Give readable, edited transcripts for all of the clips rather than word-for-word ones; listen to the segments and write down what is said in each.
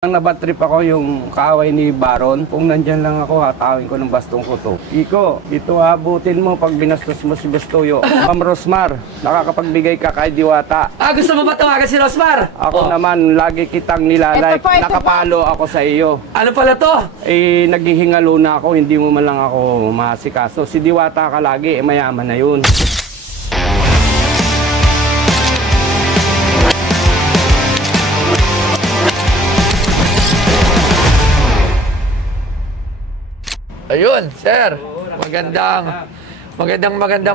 Ang nabatrip ako yung kaaway ni Baron. Kung nandyan lang ako, hatawin ko ng bastong ko to. Iko, ito abutin mo pag binastos mo si Bastoyo. Ma'am Rosmar, nakakapagbigay ka kay Diwata. Gusto mo ba tawagan si Rosmar? Ako naman, lagi kitang nilalike. Nakapalo ako sa iyo. Ano pala to? Naghihingalo na ako, hindi mo man lang ako masikaso. Si Diwata ka lagi, mayaman na yun. Ayun, sir. Magandang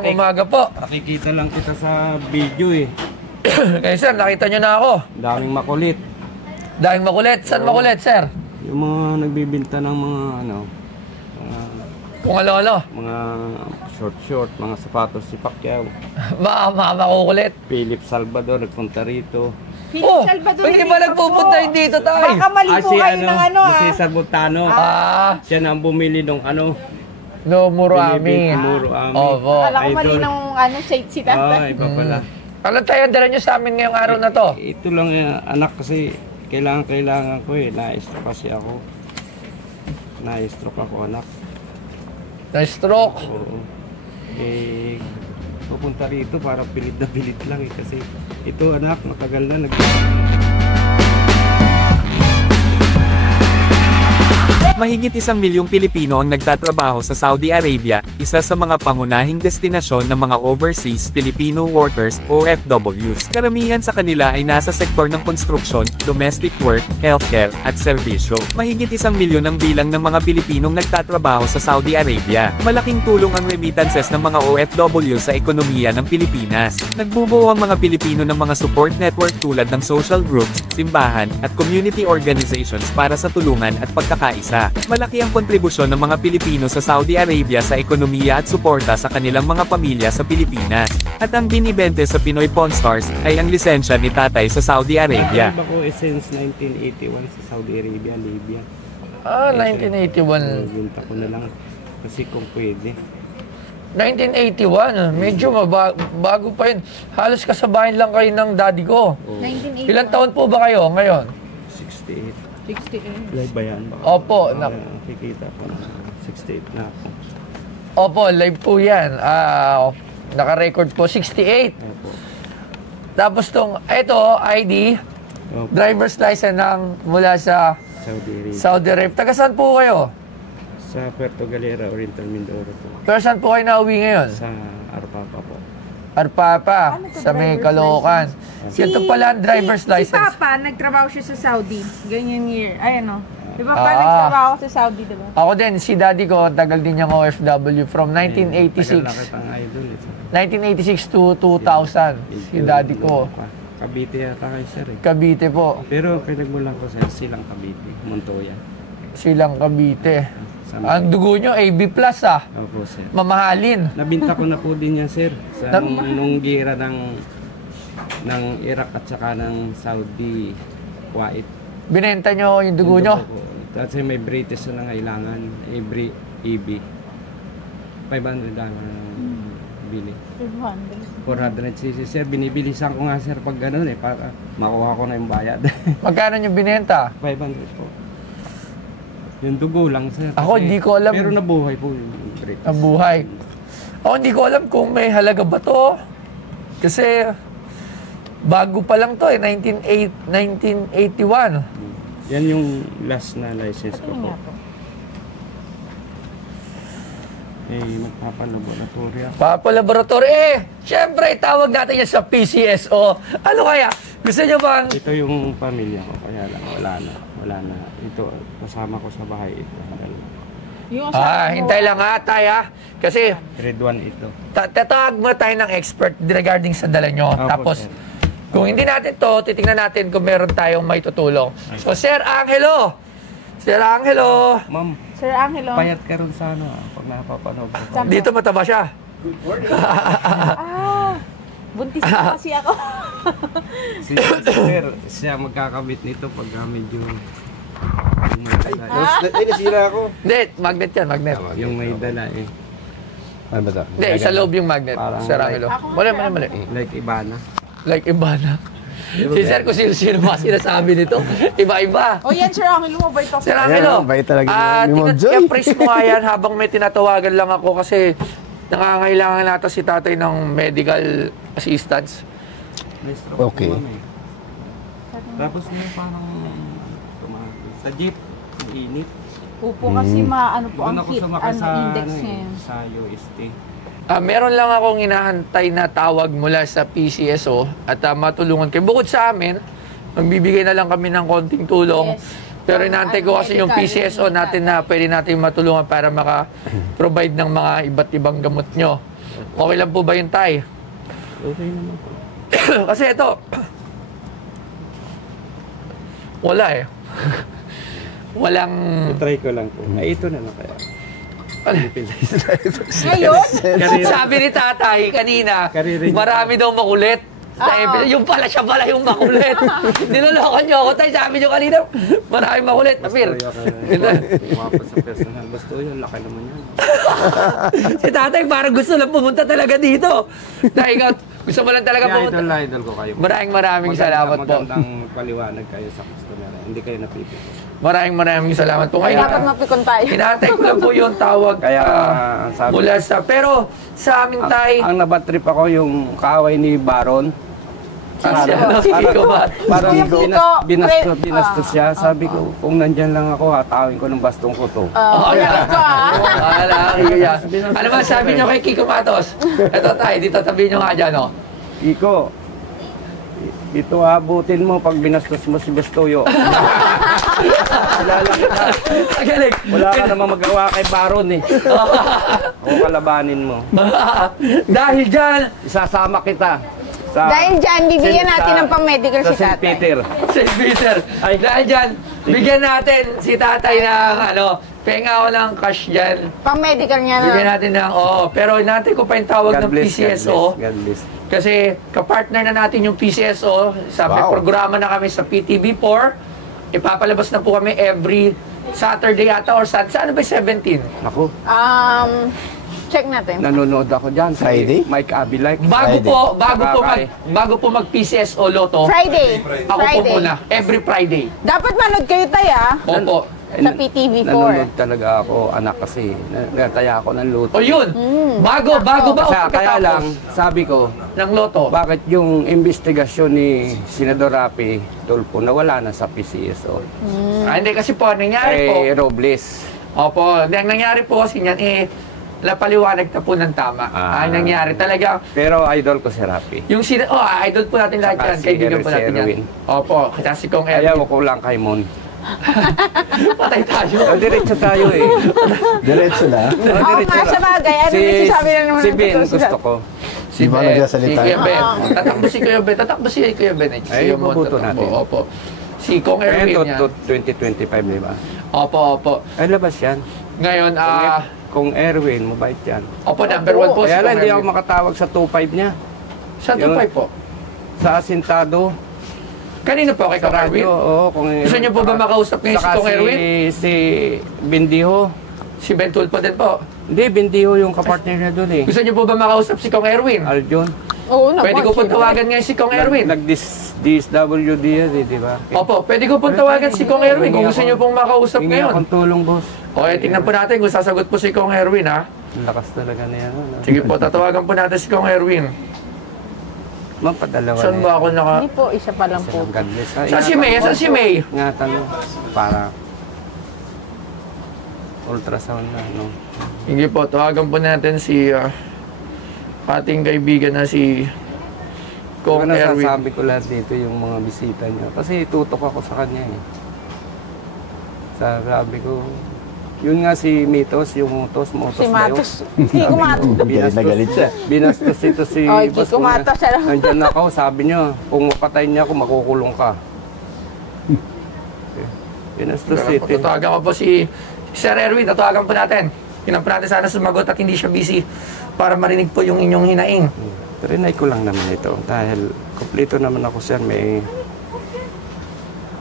umaga po. Nakikita lang kita sa video eh. Kaya sir, nakita nyo na ako. Daming makulit. Daming makulit. Saan makulit, sir? Yung mga nagbibinta ng mga Kung ano-ano. mga short, mga sapatos si Pacquiao. Makukulit. Philip Salvador nagpunta rito. Hindi ba nagpupunta dito tayo? Baka mali po kayo ng ano Si Cesar Botano. Siya na ang bumili ng No, Murami. Muro Ami. Opo. Kala ko mali ng si tatay. Iba pala. Ano tayo, dala nyo sa amin ngayong araw na to? Ito lang anak kasi kailangan ko eh. Na-stroke kasi ako. Na-stroke ako anak. Na-stroke? Oo. Pupunta rito para pilit na pilit lang eh. Kasi ito anak, matagal na Mahigit 1 milyong Pilipino ang nagtatrabaho sa Saudi Arabia, isa sa mga pangunahing destinasyon ng mga overseas Filipino workers OFWs. Karamihan sa kanila ay nasa sektor ng konstruksyon, domestic work, healthcare, at serbisyo. Mahigit 1 milyon ang bilang ng mga Pilipinong nagtatrabaho sa Saudi Arabia. Malaking tulong ang remittances ng mga OFW sa ekonomiya ng Pilipinas. Nagbubuo ang mga Pilipino ng mga support network tulad ng social groups, simbahan, at community organizations para sa tulungan at pagkakaisa. Malaki ang kontribusyon ng mga Pilipino sa Saudi Arabia sa ekonomiya at suporta sa kanilang mga pamilya sa Pilipinas. At ang binibente sa Pinoy Pawn Stars ay ang lisensya ni tatay sa Saudi Arabia. Iba ko since 1981 sa Saudi Arabia, Libya. 1981. Binta ko na lang kasi kung pwede. 1981, medyo bago pa yun. Halos kasabayan lang kayo ng daddy ko. 1981. Ilang taon po ba kayo ngayon? 68. 68. Live ba yan? Opo. Nakikita ko na 68 na ako. Opo, live po yan. Naka-record po, 68. Opo. Tapos ito, ID, Opo. driver's license ng mula sa Saudi Arabia. Saudi Arabia. Taga saan po kayo? Sa Puerto Galera, Oriental Mindoro po. Pero saan po kayo nauwi ngayon? Sa Arpapa po. Arpapa, sa may Caloocan. Ito pala ang driver's license. Si Papa, nagtrabaho siya sa Saudi. Ganyan year. Ay, ano? Di ba pa nagtrabaho sa Saudi, di ba? Ako din, si daddy ko, tagal din niyang OFW from 1986. Tagal na kitang idol. 1986 to 2000. Si daddy ko. Cavite yata kayo sir eh. Cavite po. Pero pinagmulan ko sa silang Cavite, Montoya. Silang Cavite. Ang dugo nyo, AB+, Opo sir. Mamahalin. Nabinta ko na po din yan sir. Sa nung gira ng Iraq at saka ng Saudi, Kuwait. Binenta nyo yung dugo nyo? Kasi may British na kailangan, every EB. 500 lang bili. 400cc sir, binibilisan ko nga sir pag gano'n eh, para makuha ko na yung bayad. Magkano nyo binenta? 500 po. Yung dugo lang sir. Ako hindi ko alam. Pero nabuhay po yung British. Nabuhay. Ako hindi ko alam kung may halaga ba to. Kasi bago pa lang to eh, 1981. Yan yung last na license ko po. Magpapalaboratory ako. Papalaboratory. Siyempre, tawag natin yan sa PCSO. Ano kaya? Gusto nyo bang... Ito yung pamilya ko, kaya lang, wala na. Ito, kasama ko sa bahay ito. Hintay lang ha, tayo. Kasi, Grade 1 ito. tatawag mo tayo ng expert regarding sa dala nyo. Opo, Tapos, sir. kung hindi natin to, titingnan natin kung meron tayong may tutulong. So, Sir Angelo! Sir Angelo! Ma'am, Sir Angelo. payat ka rin sa pag napapanood ko. Dito mataba siya. Buntis na kasi ako. Si sir, siya magkakabit nito pag medyo yung may dala. Nasira ako. Hindi, magnet yan, magnet. Yung may dala eh. Ano ba ito? Hindi, sa loob yung magnet, Parang Sir Angelo. Mali. Like Ibana. Like Ibana. Si Sir, kung sino-sino mga sinasabi nito. Iba-iba. O yan, Sir Angelo, mabait ako. Sir Angelo, Ayan, bait talaga ni Ma'am Joy. i-praise mo nga yan habang may tinatawagan lang ako kasi nangangailangan nata si tatay ng medical assistance. May stroke Okay. po kami. Tapos may parang sa jeep, ang init. Upo kasi ano po Doon ang ako heat, sumakay sa, index ano, niya. sa UST. Meron lang akong inahantay na tawag mula sa PCSO at matulungan kayo. Bukod sa amin, magbibigay na lang kami ng konting tulong. Yes. Pero inaantay ko kasi yung PCSO natin na pwede natin matulungan para maka-provide ng mga iba't ibang gamot nyo. Okay lang po ba yun, Tay? Okay naman po. Kasi ito, wala eh. Walang... Try ko lang po. Ay, ito na lang kaya. Ngayon? Sabi ni tatay kanina, Karirinig. marami daw makulit. Yung pala siya pala yung makulit. Nilolokan niyo ako, tay. Sabi niyo kanina, marami makulit. Napir. Umapot sa personal. Basta yun, laki naman yan. Si tatay parang gusto lang pumunta talaga dito. Dahil ikaw, gusto mo lang talaga pumunta. Idol ko kayo. Maraming salamat po. Magandang paliwanag kayo sa customer. Hindi kayo napipito. Maraming salamat po. Ay, Ngayon, dapat mapikon tayo. hinatay ko lang po yung tawag Kaya, sabi, mula sa... Pero sa amin, tay, ang nabatrip ako yung kaaway ni Baron. si Kiko ba? Parang Kiko, binastos siya. Sabi ko, kung nandyan lang ako, hatawin ko ng bastong ko to. Galing ko Ano ba sabi niyo kay Kiko Matos? Ito tayo, dito tabi niyo nga dyan, oh. Iko, ito abutin mo pag binastos mo si Bestoyo. Kilala kita. Galing. Wala ka namang magawa kay Baron eh. O kalabanin mo. Dahil dyan, Isasama kita. Sa, Dahil dyan, bibigyan natin ng pang-medical sa si St. tatay. Peter. St. Peter, Ay. dahil dyan, bigyan natin si tatay ng penga ko ng cash dyan. Pang-medical niya na. Bigyan natin ng, pero natin ko pa yung tawag ng PCSO. God bless. Kasi kapartner na natin yung PCSO. May Wow. programa na kami sa PTV4. Ipapalabas na po kami every Saturday ata or Sunday. Ano ba 17? Ako, Check natin. nanonood ako dyan. Si Friday? Mike Abilike. Friday. Bago po mag PCSO Lotto. Friday. Ako po muna. Every Friday. Dapat manood kayo tayo, Opo. sa PTV4. Nanonood talaga ako, anak kasi. Nataya ako ng luto. O yun. Bago ba o Kaya pagkatapos lang, sabi ko, ng Lotto? bakit yung investigasyon ni Senador Rapi Tulfo nawala na sa PCSO? Hindi kasi po, nangyari po. Kay Robles. Opo, ang nangyari po kasi niyan, napaliwanag na po ng tama. Ang nangyari talaga, Pero idol ko si Rapi. yung idol po natin lahat Saka yan. si Kaibigan po si natin yan. Erwin. Opo, kasi si Kong Kaya Erwin. ko lang kay Mon. Patay tayo. Diretso tayo eh. Diretso na. Oo nga, sa bagay. Ano yung sabi na naman si ng Ben, totoo sila? gusto ko. Si Di ba Ben, nagsasalita? si Kuya Ben. Tatakbo si Kuya Ben. Tatakbo si Kuya Ben. Ay, yung mabuto tatakbo. natin. Opo. Si Kong Erwin Ngayon yan. to 2025, di ba? Opo, opo. Ay, labas yan. Ngayon, Kung Erwin, mabait yan. opo, number 1 po si Kaya Kong lang, hindi ako Erwin. makatawag sa 2.5 niya. Sa Yun. 2.5 po. Sa Asintado. Kanino po kay Sa Kong Erwin? radyo, oo. Kung Gusto niyo po ba makausap ngayon si Saka Kong Erwin? si Bindiho. Si Ben Tulfo din po. Hindi, Bindiho yung kapartner niya doon eh. Gusto niyo po ba makausap si Kong Erwin? Aljon. Oo naman. Pwede ko po siyempre. tawagan ngayon si Kong Erwin. Nag-DSWD yan eh, di ba? Opo, pwede ko po tawagan si Kong Erwin kung gusto niyo pong makausap Hingi ngayon. akong tulong, boss. Okay, tingnan po natin kung sasagot po si Kong Erwin, ha? Ang lakas talaga na yan. ano? Sige po, tatawagan po natin si Kong Erwin. Magpadalawa Saan na ba yan. ako naka... Hindi po, isa pa lang po. God bless. Ay, Saan si May? Saan si May? Ingatan mo. Para ultrasound na, no? Sige po, tawagan po natin si ating kaibigan na si Kong Kung Erwin. nasasabi ko lahat dito yung mga bisita niya. Kasi tutok ako sa kanya eh. Sabi ko, yun nga si Mitos, yung Motos Si ba yun? Matos. Kiko Matos. Nagalit siya. Binastos ito si Ay, Boss Kiko Una. Matos, ano? Nandyan ako, sabi niya, kung mapatayin niya ako, makukulong ka. Binastos ito. Tatawagan ko po si Sir Erwin. Tatawagan po natin. Tingnan po natin sana sumagot at hindi siya busy para marinig po yung inyong hinaing. Trinay ko lang naman ito. Dahil kompleto naman ako, sir. May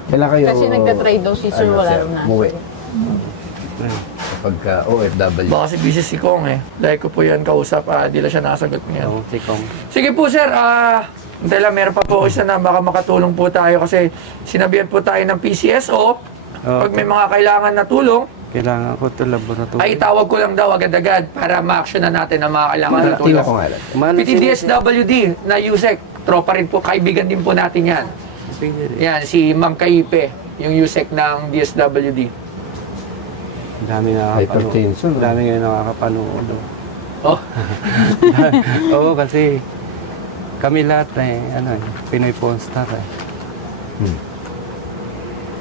Kailan kayo... Kasi nagka-trade daw si Sir, wala sir, rin na. umuwi. Kapag OFW. Baka kasi busy si Kong eh. Dahil ko po yan kausap, di lang siya nakasagot ngayon. tikong. Sige po sir, Dahil meron pa po isa na baka makatulong po tayo kasi sinabihan po tayo ng PCSO. Pag may mga kailangan na tulong, Kailangan ko ito laboratory. ay tawag ko lang daw agad-agad para ma-action na natin ang mga kailangan na Tingnan tulong. ko nga lang. PTDSWD na USEC, tropa rin po, kaibigan din po natin yan. Yan, si Ma'am Kaipe, yung USEC ng DSWD. Ang dami nakakapanood. Hypertension. Ang dami ngayon nakakapanood. Oh, Oo, kasi kami lahat Pinoy Pawn Star eh.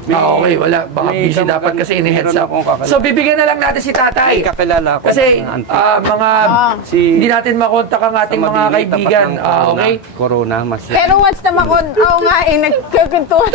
okay, wala. Baka may busy dapat kasi ini-heads meron up. akong kakilala. So, bibigyan na lang natin si tatay. Ay, kakilala ko. Kasi ng auntie. hindi natin makontak ang ating Sa mga Mabini, kaibigan. tapat ng Okay? Corona, mas Pero once na oo nga nagkakuntuhan.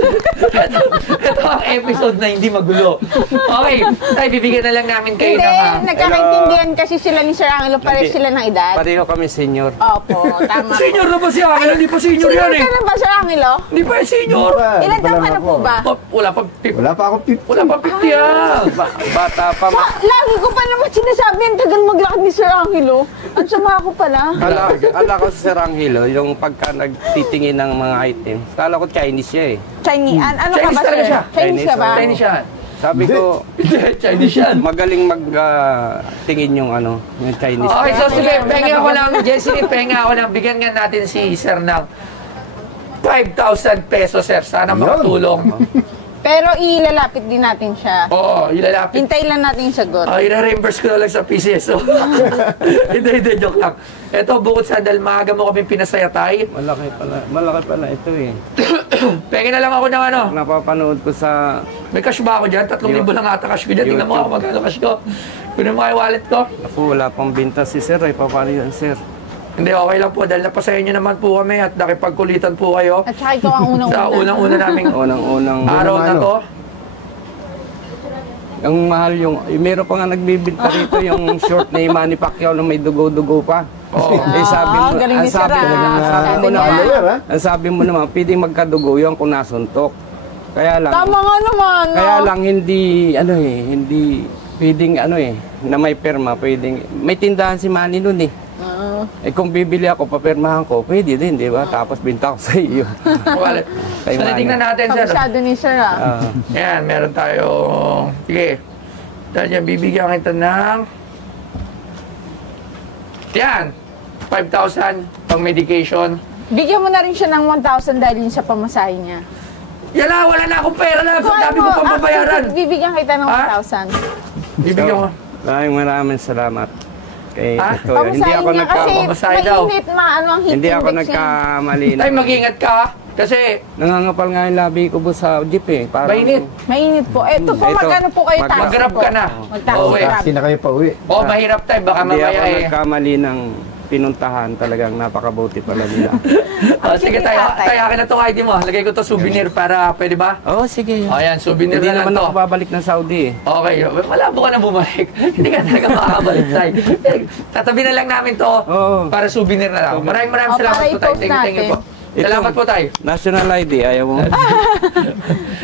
Ito ang episode na hindi magulo. Okay, tayo bibigyan na lang namin kayo Hindi, ng... nagkakaintindihan kasi sila ni Sir Angelo, pares Hindi. sila ng edad. pareho kami senior. Opo, tama. Senior na ba si Angelo? Hindi pa senior yan eh. Senior ka na ba, Sir Angelo? Hindi pa yung senior. Ilan taon ka na po ba? Wala pa 50. Wala pa ako 50. Wala pa 50 yan. Bata pa Lagi ko pa naman sinasabi, ang tagal maglakad ni Sir Angelo. Ang sama ko pala. Kala ko si Sir Angelo, yung pagka nagtitingin ng mga items, kala ko Chinese siya eh. Chinese, ano ka Chinese ba, talaga Sir? siya. Chinese ka ba? Chinese yan. Sabi ko, Chinese yan. magaling tingin yung yung Chinese. Okay, so sige, penga ako lang, Jessie, penga ako lang. Bigyan nga natin si Sir ng 5,000 pesos, Sir. Sana makatulong. Pero ilalapit din natin siya. Oo, ilalapit. Hintay lang natin yung sagot. I-reimburse ko na lang sa PCSO. Hindi, joke lang. Ito, bukod sa dahil maaga mo kami pinasaya tayo. Malaki pala ito eh. Pengen na lang ako ng ano. Napapanood ko sa, May cash ba ako dyan? 3,000 lang ata cash ko dyan. Tingnan mo ako magkano cash ko. Kunin mo kayo wallet ko. ako wala pang binta si Sir eh. Paano yun Sir? Hindi, okay lang po. Dahil napasaya nyo naman po kami at nakipagkulitan po kayo. At saka ikaw ang unang-una. Sa unang-una naming Unang-unang, araw na to. ang mahal meron pa nga nagbibinta rito yung short ni Manny Pacquiao na may dugo-dugo pa. Oo. Eh sabi mo, galing ni ang sabi Sir, mo, ah. sabi mo Sabi naman, niya. ang sabi mo naman, pwedeng magkadugo yun kung nasuntok. Kaya lang, Tama nga naman. no? kaya lang hindi pwedeng na may perma, pwedeng, may tindahan si Manny nun eh. Eh kung bibili ako, papirmahan ko, pwede din, di ba? Tapos binta ko sa iyo. Wallet. Kay So, Manny. tingnan natin, sir. Kabisado ni Sir, ah. Yan, meron tayo. Sige. Dahil yan, bibigyan kita ng... Yan. 5,000 pang medication. Bigyan mo na rin siya ng 1,000 dahil yun sa pamasahe niya. Yan na, wala na akong pera na. Dami ko pang babayaran. Bibigyan kita ng Ha? 1,000. Bibigyan mo. Maraming salamat. Kay Ah? ito, hindi Pamasahe ako niya kasi Pamasahe daw. mainit, ano ang heat hindi ako index niya. nagkamali na. Tay, mag-ingat ka. Kasi, Nangangapal nga yung labi ko po sa jeep eh. Parang, mainit. Mainit po. Eto po, Ito, magkano po kayo taxi Mag-grab po? ka na. Mag-taxi Okay. grab. Taxi na kayo pa uwi. Oh, mahirap tayo. Baka Hindi mamaya ako eh. nagkamali ng pinuntahan. Talagang napakabuti pala nila. Oh, sige tayo. Tatay. Tayo, akin na itong ID mo. Lagay ko to souvenir para, pwede ba? Oo, sige. O, yan, souvenir Hindi na lang naman to. ako babalik ng Saudi eh. Okay, malabo ka na bumalik. Hindi ka talaga makakabalik tayo. Tatabi na lang namin to Oo. para souvenir na lang. Maraming O, salamat para po tayo. i-post Thank you po. Ito. Salamat po tayo. National ID, ayaw mo.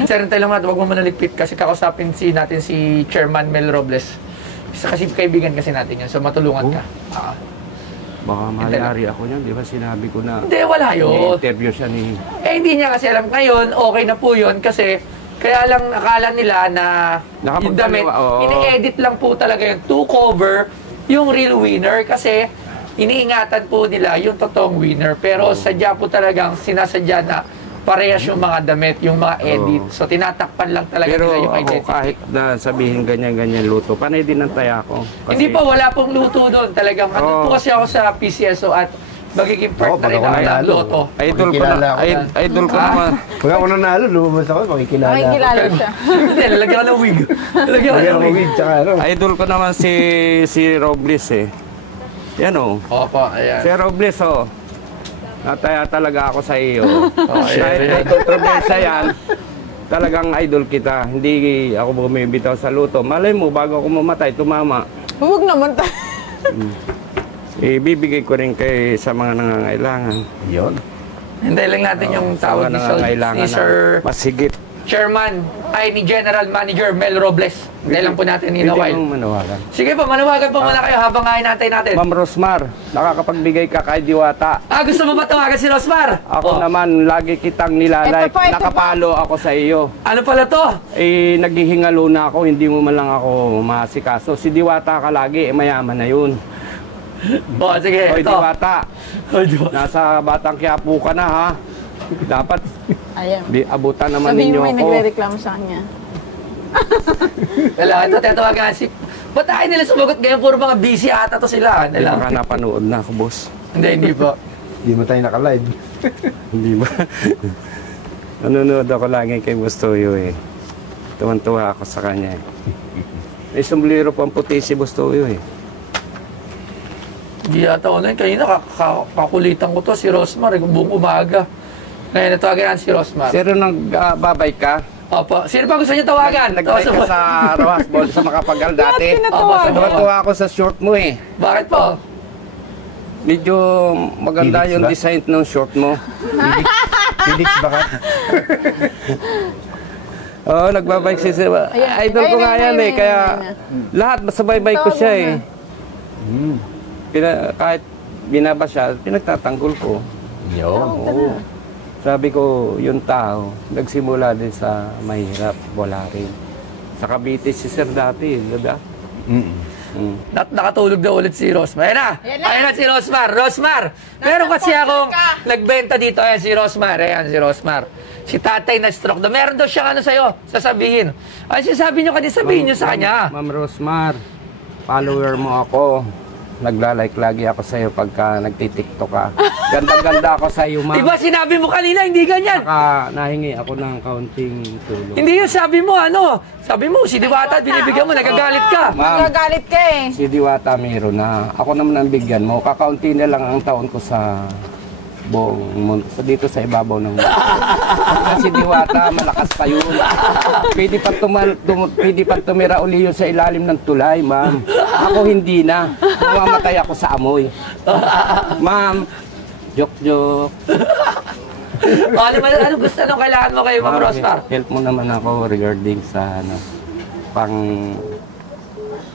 Sir, tayo lang natin, huwag mo manaligpit kasi kakausapin natin si Chairman Mel Robles. Kasi kaibigan kasi natin yun, so matulungan ka. Baka mayari ako yun. Di ba sinabi ko na Hindi, wala yun. interview siya ni... Hindi niya kasi alam. Ngayon, okay na po yun kasi kaya lang akala nila na yung damit, Nakapagdalawa, oo. ini-edit lang po talaga yun to cover yung real winner kasi iniingatan po nila yung totoong winner. Pero sadya po talagang sinasadya na parehas yung mga damit, yung mga edit. So tinatakpan lang talaga Pero nila yung ako identity. kahit na sabihin ganyan-ganyan luto, panay din ang taya ko. Hindi pa, wala pong luto doon. Talagang ano Oo. po kasi ako sa PCSO at magiging part Oo, na rin pag ako ako ng nanalo. loto. Idol ko Makikilala na, ako yan. idol ko Ah. naman. Pag ako nanalo, lumabas ako, makikilala. Makikilala siya. Hindi, lalagyan ko ng wig. Lalagyan ko Lagyan ng ako wig. wig, tsaka ano. Idol ko naman si Robles eh. Yan oh. Opo, ayan. Si Robles oh. Nataya talaga ako sa iyo. ayan, Kahit ayan. may kontrobersya yan, talagang idol kita. Hindi ako bumibitaw sa luto. Malay mo, bago ako mamatay, tumama. Huwag naman tayo. Ibibigay ko rin kay sa mga nangangailangan. Yun. Hintayin lang natin yung Sa tawag mga ni nangangailangan Sir na mas higit. ni General Manager Mel Robles. Dahil lang po natin Hindi While. mong manawagan. Sige po, manawagan po muna kayo habang hinantay natin. Ma'am Rosmar, nakakapagbigay ka kay Diwata. Gusto mo ba tawagan si Rosmar? Ako naman, lagi kitang nilalike. Ito po. Nakapalo ako sa iyo. Ano pala to? Naghihingalo na ako, hindi mo man lang ako masikaso. Si Diwata ka lagi, mayaman na yun. Sige, Hoy, ito. Diwata, nasa Batang Quiapo ka na ha. Dapat Ayan. abutan naman Sabihin ninyo mo may ako. nagre-reklamo sa kanya. Wala, ito, tatawagan si... Ba't tayo nila sumagot ngayon? Puro mga busy ata to sila. Hindi baka napanood na ako, boss. Hindi po. Hindi mo tayo naka-live. Hindi ba? Nanonood ako lagi kay Boss Toyo eh. Tuwan-tuwa ako sa kanya eh. May sombrero pang puti si Boss Toyo eh. Hindi ata ko na yun. Kanina kakulitan ko to si Rosmar. Buong umaga. Ngayon, natawagan si Rosmar. Pero nagbabay ka? Opo. Sino pa gusto niyo tawagan? Nagbabay ka sa Rojas Ball sa Makapagal dati? Opo, Tuwa ako sa short mo eh. Bakit po? Medyo maganda Felix yung ba? design ng short mo. Felix baka? Oo, nagbabike si Sir. Idol ko nga yan eh. Kaya lahat masabay-bike ko siya eh. Kahit binaba siya, pinagtatanggol ko. Oo. Sabi ko, yung tao, nagsimula din sa mahirap, wala rin. Sa Cavite si Sir dati, di ba? Nakatulog daw ulit si Rosmar. Ayan na si Rosmar. Rosmar! Meron kasi akong nagbenta dito. Ayan si Rosmar. Ayan si Rosmar. Si tatay na stroke daw. Meron daw siyang ano sa'yo, sasabihin. Ay, sinasabi niyo kanina, sabihin niyo sa kanya. Ma'am Rosmar, follower mo ako. Nagla-like lagi ako sa'yo pagka nagtitiktok ka. Ganda-ganda ako sa'yo, ma'am. Diba sinabi mo kanina, hindi ganyan. Saka nahingi ako ng kaunting tulong. Hindi yun, sabi mo, ano? Sabi mo, si Diwata, binibigyan mo, nagagalit ka. Ma'am, Nagagalit ka eh. si Diwata meron na. Ako naman ang bigyan mo. Kakaunti na lang ang taon ko sa buong mundo. Dito sa ibabaw ng mundo. Kasi Diwata, malakas pa yun. Pwede pa tumira uli yun sa ilalim ng tulay, ma'am. Ako hindi na. Mamamatay ako sa amoy. Ma'am, joke. Ano gusto nung kailangan mo kayo, Ma'am Rosmar? Help mo naman ako regarding sa pang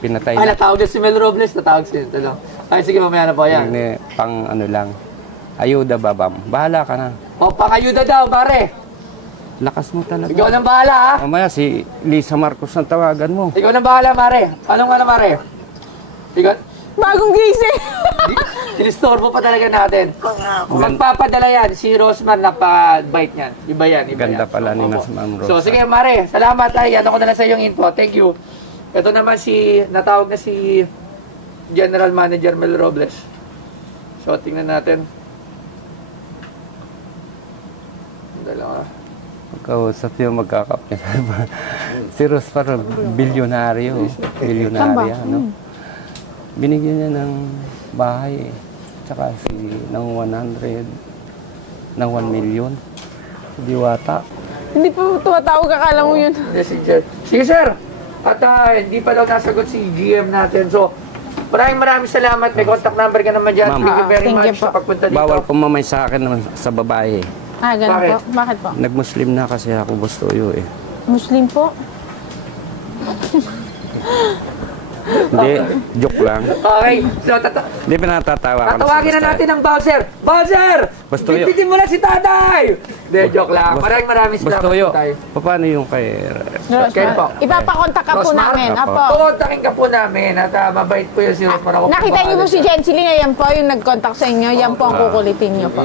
pinatay Ay, na. natawag na si Mel Robles, natawag si ito lang. Ay, sige, mamaya na po yan. Pang ano lang. Ayuda ba, bam? Bahala ka na. O, pangayuda daw, pare. Lakas mo talaga. Ikaw nang bahala, ha? Mamaya si Lisa Marcos ang tawagan mo. Ikaw nang bahala, Mare. Anong ano, Mare? Ikaw? Bagong gising. Sinistorbo pa talaga natin. Magpapadala yan. Si Rosman na pa-bite niyan. Iba yan, iba Ganda yan. pala ni Opo. Ma'am Rosa. So, sige, Mare. Salamat. Ay, ano ko na lang sa iyong info. Thank you. Ito naman natawag na si General Manager Mel Robles. So, tingnan natin. Dalawa. Kausap yung magkakapit. Si Ros parang bilyonaryo. Bilyonarya, no? Binigyan niya ng bahay eh. Tsaka ng 100, ng 1 million. Diwata. Hindi pa tumatawag, akala mo yun. Messenger. Sige, sir. At hindi pa daw nasagot si GM natin. So, maraming salamat. May contact number ka naman dyan. Ma'am. Thank you very Thank you much po. sa pagpunta dito. Bawal pumamay sa akin naman sa babae. Ganun Bakit? po. Bakit po? Nag-Muslim na kasi ako, Bustoyo eh. Muslim po? Hindi, joke lang. Okay. So, Hindi pa natatawa ka tatawagin na natin ang Bowser. Bowser! Basta yun. Pipitin mo na si tatay! Hindi, joke lang. Maraming salamat Bustoyo, po tayo. paano yung kay... Ken po. Ipapakontak ka po Rosmar? namin. Apo. Apo. Tukontakin ka po namin at mabait po yun si Rosmar. Ako po Nakita niyo po bahala si siya. Jensilyn, ayan po yung nag-contact sa inyo. Yan po ang kukulitin niyo po.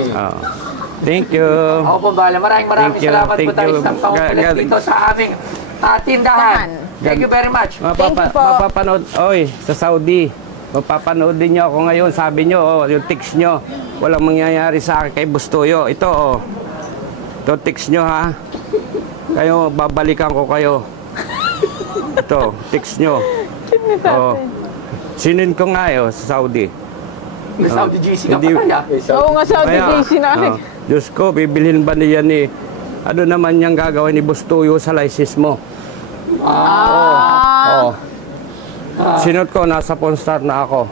Thank you. Ako po bahala. Maraming Thank you, salamat po thank tayo you. sa pangukulit dito sa aming tindahan. Thank you very much. Thank you po. Mapapanood, sa Saudi. Mapapanood din nyo ako ngayon. Sabi nyo, yung text nyo, walang mangyayari sa akin kay Bustoyo. Ito, ito text nyo ha. Kayo, babalikan ko kayo. Ito, text nyo. Sinin ko nga sa Saudi. May Saudi GC ka pa Hindi- kaya? Oo nga, Saudi Kaya, Daisy na. Diyos ko, bibilhin ba niya ni... Ano naman niyang gagawin ni Bustoyo sa license mo? Oo. Sinot ko, nasa Ponstar na ako.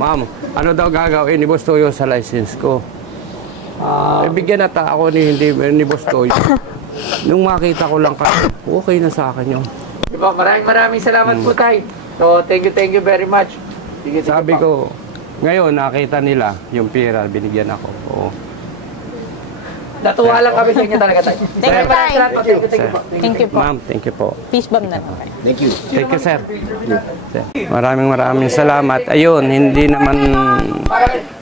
Ma'am, ano daw gagawin ni Bustoyo sa license ko? Bigyan na ako ni Bustoyo. Nung makita ko lang kasi, okay na sa akin yung Diba, maraming salamat po, Tay. So, thank you very much. Sige, sabi ko, ngayon nakita nila yung pera, binigyan ako. Oo. Natuwa lang kami sa inyo talaga, Tay. Thank you, Tay. Thank you po. Thank you po. Ma'am, thank you po. Peace bomb na lang. Thank you. Thank you, sir. Maraming salamat. Ayun, hindi naman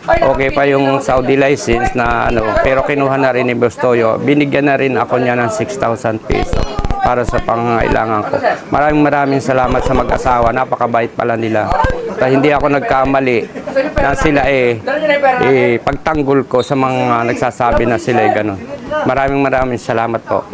okay pa yung Saudi license na ano, pero kinuha na rin ni Bustoyo. Binigyan na rin ako niya ng 6,000 pesos para sa pangangailangan ko. Maraming salamat sa mag-asawa. Napakabait pala nila. At hindi ako nagkamali na sila pagtanggol ko sa mga nagsasabi na sila gano'n. Maraming salamat po.